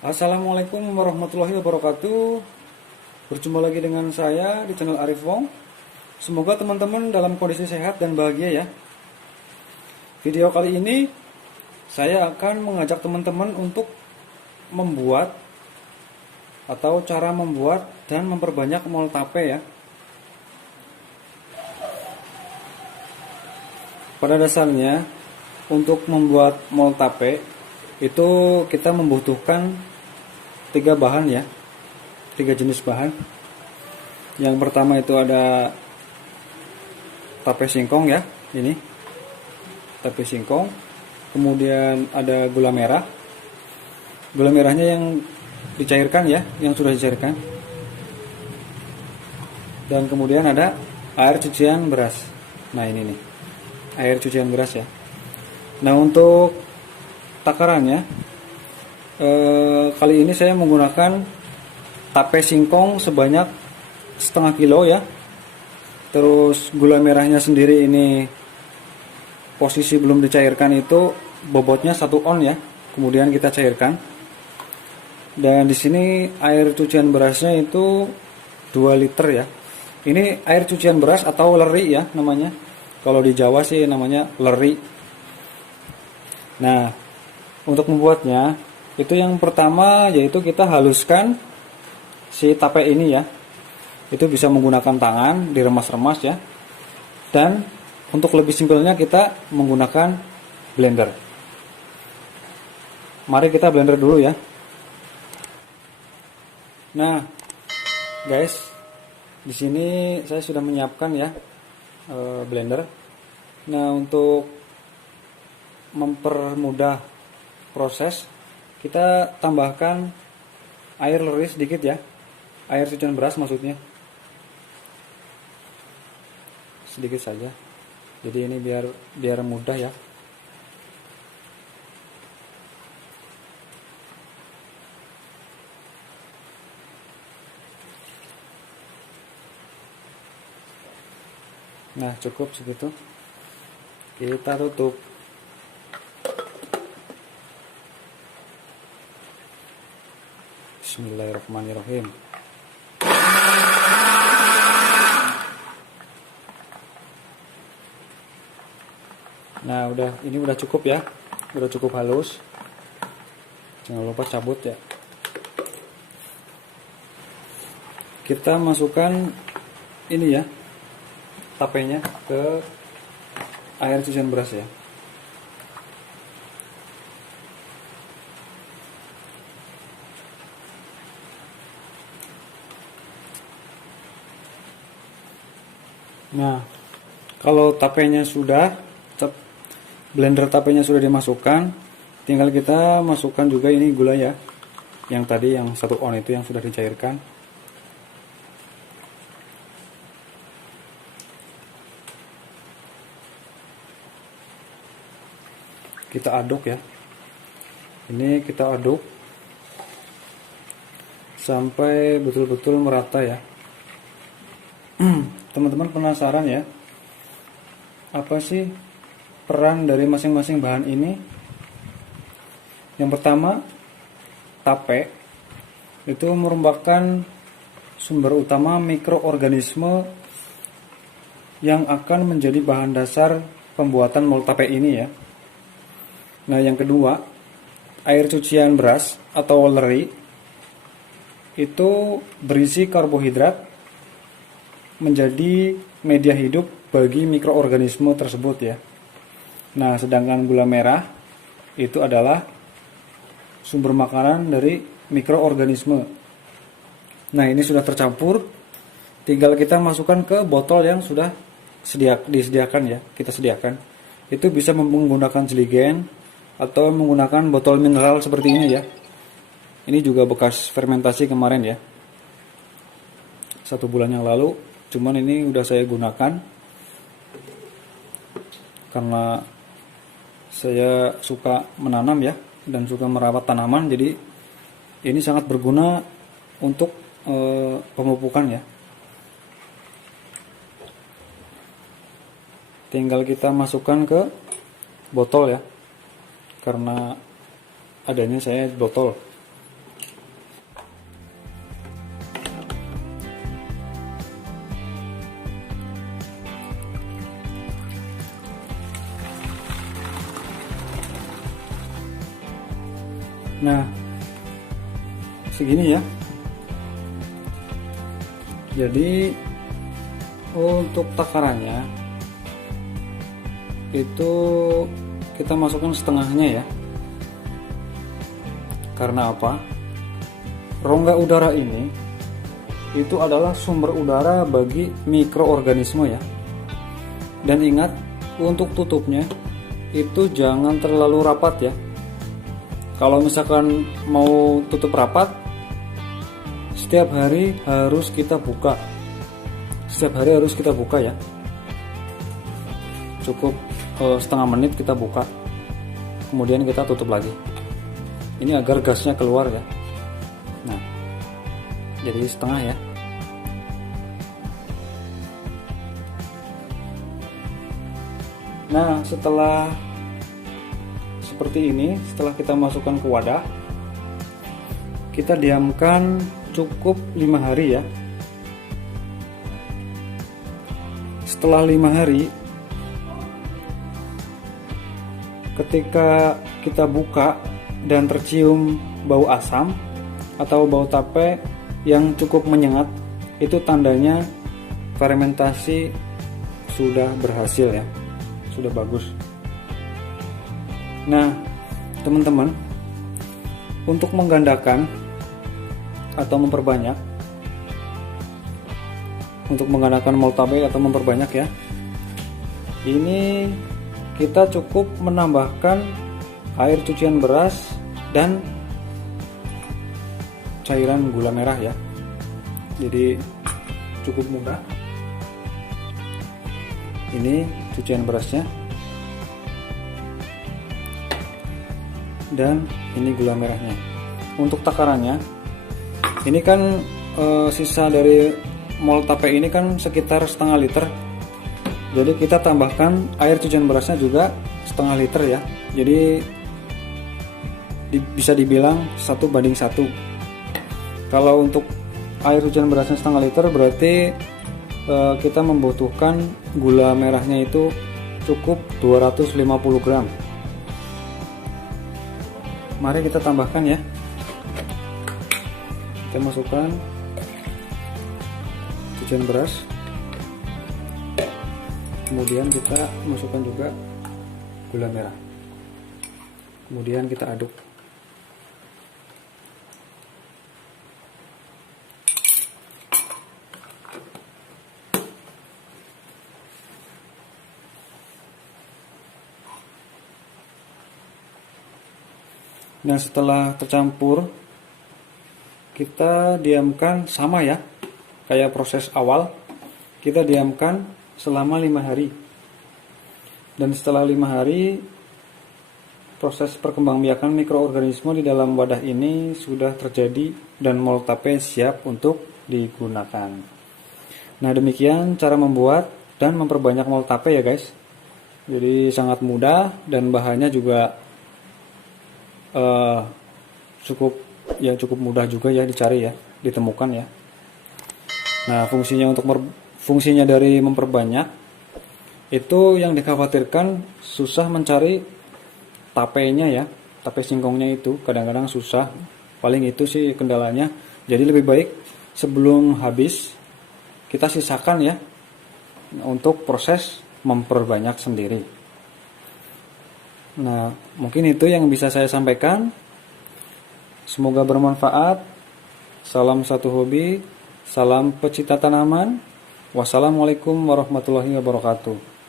Assalamualaikum warahmatullahi wabarakatuh. Berjumpa lagi dengan saya di channel Arif Wong. Semoga teman-teman dalam kondisi sehat dan bahagia ya. Video kali ini saya akan mengajak teman-teman untuk membuat atau cara membuat dan memperbanyak mol tape ya. Pada dasarnya untuk membuat mol tape itu kita membutuhkan tiga bahan ya, tiga jenis bahan. Yang pertama itu ada tape singkong ya, ini tape singkong. Kemudian ada gula merah. Gula merahnya yang dicairkan ya, yang sudah dicairkan. Dan kemudian ada air cucian beras. Nah ini nih, air cucian beras ya. Nah untuk takarannya, kali ini saya menggunakan tape singkong sebanyak setengah kilo ya. Terus gula merahnya sendiri ini posisi belum dicairkan itu bobotnya 1 on ya. Kemudian kita cairkan. Dan di sini air cucian berasnya itu 2 liter ya. Ini air cucian beras atau leri ya namanya. Kalau di Jawa sih namanya leri. Nah, untuk membuatnya itu yang pertama yaitu kita haluskan si tape ini ya. Itu bisa menggunakan tangan, diremas-remas ya. Dan untuk lebih simpelnya kita menggunakan blender. Mari kita blender dulu ya. Nah, guys, di sini saya sudah menyiapkan ya blender. Nah, untuk mempermudah proses, kita tambahkan air leri sedikit ya, air cucian beras maksudnya, sedikit saja. Jadi ini biar mudah ya. Nah cukup segitu, kita tutup. Bismillahirrahmanirrahim. Nah ini udah cukup ya, udah cukup halus. Jangan lupa cabut ya. Kita masukkan ini ya, tapenya ke air cucian beras ya. Nah, kalau tapenya sudah, blender tapenya sudah dimasukkan, tinggal kita masukkan juga ini gula ya, yang tadi yang 1 on itu yang sudah dicairkan. Kita aduk ya, ini kita aduk sampai betul-betul merata ya. Teman-teman penasaran ya, apa sih peran dari masing-masing bahan ini? Yang pertama, tape itu merupakan sumber utama mikroorganisme yang akan menjadi bahan dasar pembuatan mol tape ini ya. Nah yang kedua, air cucian beras atau leri itu berisi karbohidrat, menjadi media hidup bagi mikroorganisme tersebut ya. Nah, sedangkan gula merah itu adalah sumber makanan dari mikroorganisme. Nah, ini sudah tercampur, tinggal kita masukkan ke botol yang sudah disediakan ya, kita sediakan. Itu bisa menggunakan jeligen atau menggunakan botol mineral seperti ini ya. Ini juga bekas fermentasi kemarin ya, 1 bulan yang lalu. Cuman ini udah saya gunakan karena saya suka menanam ya, dan suka merawat tanaman. Jadi ini sangat berguna untuk pemupukan ya. Tinggal kita masukkan ke botol ya, karena adanya saya botol. Nah, segini ya. Jadi untuk takarannya itu kita masukkan setengahnya ya. Karena apa? Rongga udara ini itu adalah sumber udara bagi mikroorganisme ya. Dan ingat, untuk tutupnya itu jangan terlalu rapat ya. Kalau misalkan mau tutup rapat, setiap hari harus kita buka. Setiap hari harus kita buka ya. Cukup setengah menit kita buka. Kemudian kita tutup lagi. Ini agar gasnya keluar ya. Nah, jadi setengah ya. Nah, setelah seperti ini, setelah kita masukkan ke wadah, kita diamkan cukup 5 hari ya. Setelah 5 hari, ketika kita buka dan tercium bau asam atau bau tape yang cukup menyengat, itu tandanya fermentasi sudah berhasil ya, sudah bagus. Nah, teman-teman, untuk menggandakan atau memperbanyak, untuk menggandakan malt tape atau memperbanyak ya, ini kita cukup menambahkan air cucian beras dan cairan gula merah ya. Jadi cukup mudah. Ini cucian berasnya. Dan ini gula merahnya. Untuk takarannya, ini kan sisa dari malt tape ini kan sekitar setengah liter. Jadi kita tambahkan air cucian berasnya juga setengah liter ya. Jadi bisa dibilang 1:1. Kalau untuk air cucian berasnya setengah liter, berarti kita membutuhkan gula merahnya itu cukup 250 gram. Mari kita tambahkan ya. Kita masukkan cucian beras. Kemudian kita masukkan juga gula merah. Kemudian kita aduk. Nah, setelah tercampur, kita diamkan sama ya, kayak proses awal. Kita diamkan selama 5 hari. Dan setelah 5 hari, proses perkembangbiakan mikroorganisme di dalam wadah ini sudah terjadi dan malt tape siap untuk digunakan. Nah, demikian cara membuat dan memperbanyak malt tape ya guys. Jadi sangat mudah dan bahannya juga cukup mudah juga ya dicari ya, ditemukan ya. Nah, fungsinya dari memperbanyak itu yang dikhawatirkan susah mencari tapenya ya, tape singkongnya itu kadang-kadang susah. Paling itu sih kendalanya. Jadi lebih baik sebelum habis kita sisakan ya untuk proses memperbanyak sendiri. Nah, mungkin itu yang bisa saya sampaikan. Semoga bermanfaat. Salam satu hobi, salam pecinta tanaman. Wassalamualaikum warahmatullahi wabarakatuh.